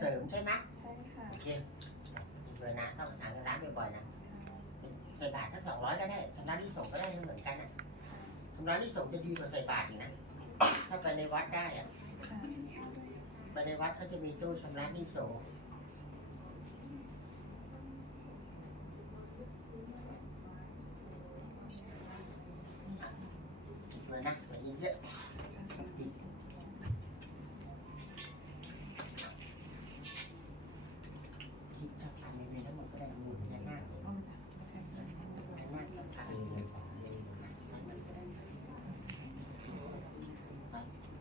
ช่ไหมใช่ค่ะ โอเคเลยนะต้องสั่งร้านบ่อยๆนะใส่บาทสักสองร้อยก็ได้ชำระหนี้ส่งก็ได้เหมือนกันนะชำระหนี้ส่งจะดีกว่าใส่บาทอีกนะถ้าไปในวัดได้อะค่ะไปในวัดเขาจะมีตู้ชำระหนี้ส่งเลยนะเหมือนเยอะคิดถ้าทำในนี้ทั้งหมดก็ได้บุญพญานาค เอาจ้ะใช่ค่ะ พญานาคต้องทำ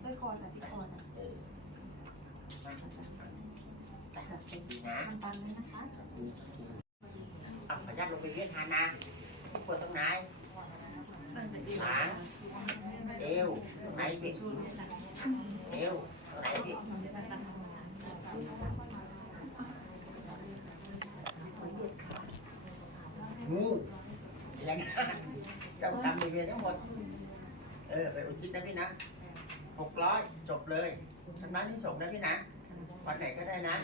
สร้อยคอจ้ะที่คอจ้ะ เออมาแต่ดีนะ ทำปันเลยนะคะเอาขออนุญาตลงไปเวียนทานนะปวดตรงไหนหลังเอวตรงไหนพี่เอวตรงไหนพี่งูแรงจ้ากรรมในายเวรทั้งหมด เออ ไปอุทิศนะพี่นะหกร้อยจบเลยชำระหนี้ส่งนะพี่นะ วันไหนก็ได้นะ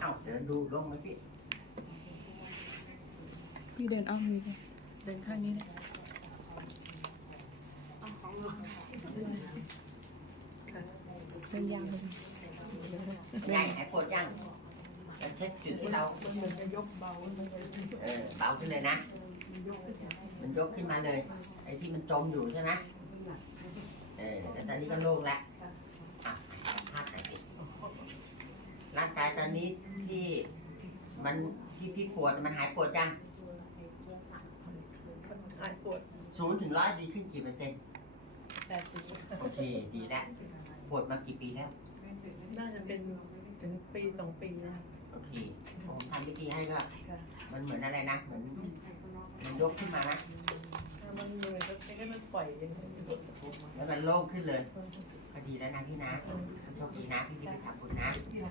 เอ้าเดินดูลงไหมพี่ พี่เดินอ้อมนี้เลยเดินข้างนี้เลยเดินยาวเลยไงหายปวดยังจะ เช็คจุดที่เรามันเหมือนจะยกเบามันเลยเออเบาขึ้นเลยนะมันยกขึ้นมาเลย ไอ้ที่มันจมอยู่ใช่ไหมเออแต่ตอนนี้ก็โล่งแล้วอะภาพไหนอยดิร่างกายตอนนี้ที่มันที่พี่ปวดมันหายปวดยังหายปวดศูนย์ถึงร้อยดีขึ้นกี่เปอร์เซ็นต์แปดสิบโอเคดีแล้วปวดมากี่ปีแล้ว น่าจะเป็นถึงปีสองปีนะ โอเคผมทำวิธีให้ก็ค่ะมันเหมือนอะไรนะ เหมือนมันยกขึ้นมานะถ้ามันเหนื่อยก็ให้มันปล่อยเองแล้วมันโล่งขึ้นเลยก็ดีแล้วนะพี่นะโชคดีนะพี่ที่ไปทำบุญนะ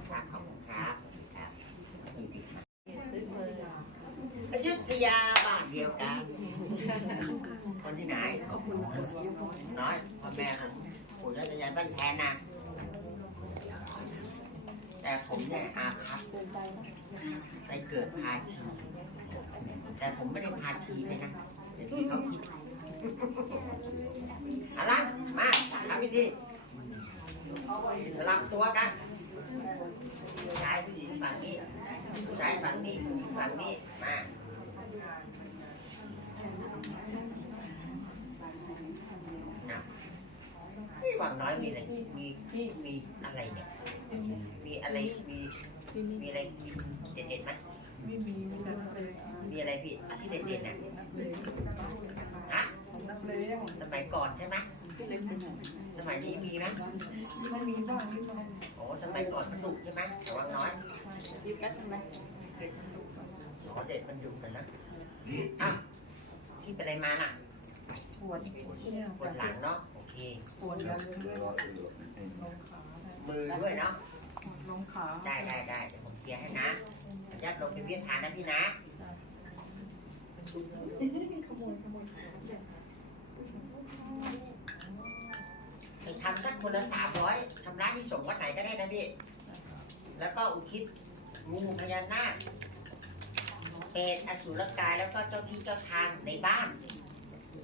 ครับขอบคุณครับสวัสดีครับดีดีครับอยุธยาบ้านเดียวกัน คนที่ไหนน้อยพ่อแม่ผมปู่ย่าตายายบ้านแทนนะ แต่ผมเนี่ยอาภัพไปเกิดพาชี แต่ผมไม่ได้พาชีเลยนะเดี๋ยวที่เขาคิดเอาละมาทำพิธีสลับตัวกันชายผู้หญิงฝั่งนี้ชายฝั่งนี้ผู้หญิงฝั่งนี้ มาที่หวังน้อยมีอะไร มีมีมีอะไรเนี่ย อะไรมีมีอะไรกินเด็ดๆไหมไม่มีไม่นักเลยมีอะไรพี่ที่เด็ดๆนะฮะนักเลยสมัยก่อนใช่ไหมสมัยนี้มีไหมไม่มีบ้างนิดหน่อยโอ้สมัยก่อนมันดุใช่ไหมระวังน้อยยิบกัดทำไมขอเด็ดมันดุกันนะอ้าวพี่เป็นอะไรมาน่ะปวดเนี่ยปวดหลังเนาะโอเคปวดยันเลยลงขามือด้วยเนาะ ลงขาได้ได้ได้เดี๋ยวผมเคลียร์ให้นะขออนุญาตลงไปเวียนทานนะพี่นะไปทำสักคนละสามร้อยชำระที่ส่งวัดไหนก็ได้นะพี่ แล้วก็อุทิศงูพญานาคเป็นอสุรกายแล้วก็เจ้าที่เจ้าทางในบ้าน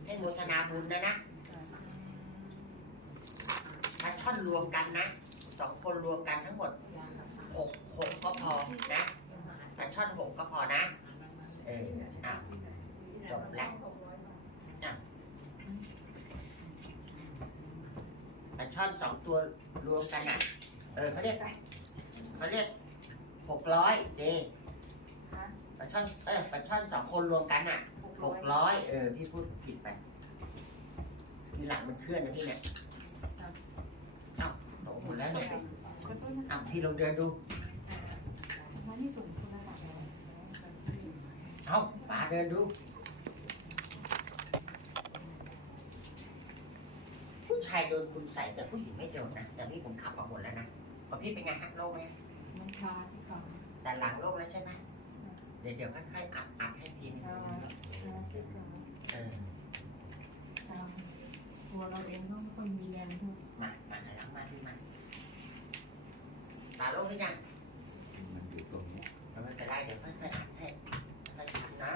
ให้โมทนาบุญนะนะถ้าท่อนรวมกันนะ สองคนรวมกันทั้งหมดหกหกก็พอนะถ้าช่อนหกก็พอนะ เอออะจบแล้วอะปลาช่อนสองตัวรวมกันอะ เออเขาเรียกเขาเรียกหกร้อยเจปลาช่อน เออปลาช่อนสองคนรวมกันอะหกร้อยเออ พี่พูดผิดไป มีหลังมันเคลื่อนนะพี่เนี่ยเอ้าโหหมดแล้วเนี่ยเอ้าพี่ลองเดินดูเอ้าป๋าเดินดู ผู้ชายโดนคุณใส่แต่ผู้หญิงไม่โดนนะอย่างนี้ผมขับมาหมดแล้วนะของพี่เป็นไงฮะโล่งไหมลงขาที่ขาแต่หลังโล่งแล้วใช่ไหมดี๋ยวเดี๋ยวค่อยๆอัดอัดให้ทีนึงชาชาที่ขาเออชาตัวเราเองก็ไม่ค่อยมีแรงทุกมามาหลังมาที่มา ตาลงหรือยังมันอยู่ตรงนี้มันไม่เป็นไรเดี๋ยวค่อยๆอัดให้ค่อยๆทำนะ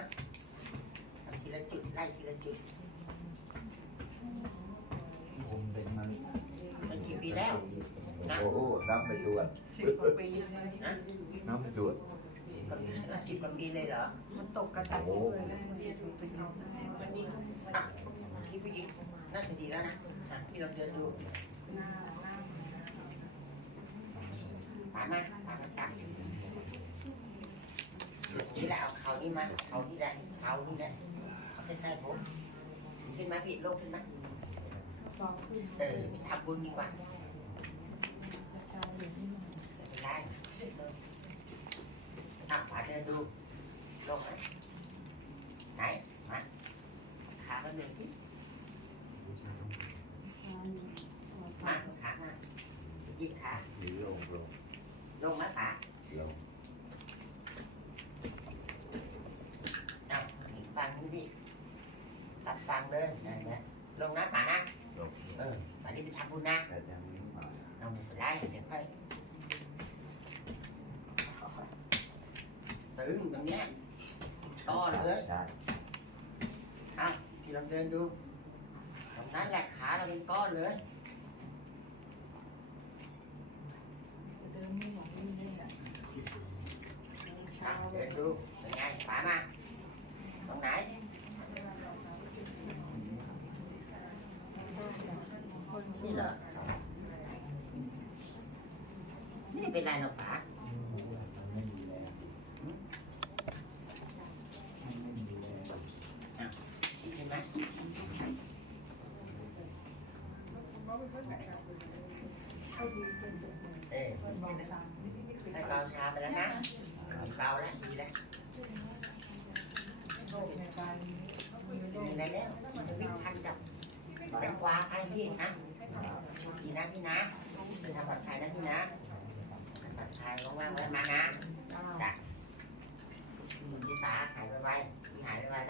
ทำทีละจุดไล่ทีละจุดผมเป็นมันมันกี่ปีแล้วโอ้โหน้ำไม่ด่วนสิบกว่าปีเลยนะน้ำไม่ด่วนสิบกว่าปีสิบกว่าปีเลยเหรอมันตกกระจายเลยแล้วมันสิบกว่าปีเอาอะพี่ผู้หญิงน่าจะดีแล้วนะอะพี่ลองเดินดูหน้าหน้าฝามามาสักนี่แหละเอาเขานี่มาเขานี่แหละเขานี่แหละเอาใกล้ๆผมขึ้นมาพี่ลงขึ้นมาเออทำบุญดีกว่าชาอยู่ที่ไม่เป็นไรอะฝาเดินดูลงไหมไหนมาขาก็หนึ่งที่ ชาอยู่ มาขามายืดขา หรือลงลง ลงมาฝาลงอะอีกฟังนี่พี่ตัดฟังเลยนะนะลงนะฝานะลงเออฝานี้ไปทำบุญนะแต่ทางนี้มาเอาไม่เป็นไรเดี๋ยวค่อยตึงตรงเนี้ยก้อนเลยใช่อะพี่ลองเดินดูตรงนั้นแหละขาเราเป็นก้อนเลยเดินไม่ไหว เลยอะอะชาเลเดิยนดูเให้เบาชาไปแล้วนะเบาแล้วดีแล้วในแล้วมันจะวิ่งทันกับแตงกวาไอ้พี่นะดีนะพี่นะเป็นทางปลอดภัยนะพี่นะปลอดภัยว่างๆไว้มานะจ้ะพี่ตาหายไวๆพี่หายไวๆนะ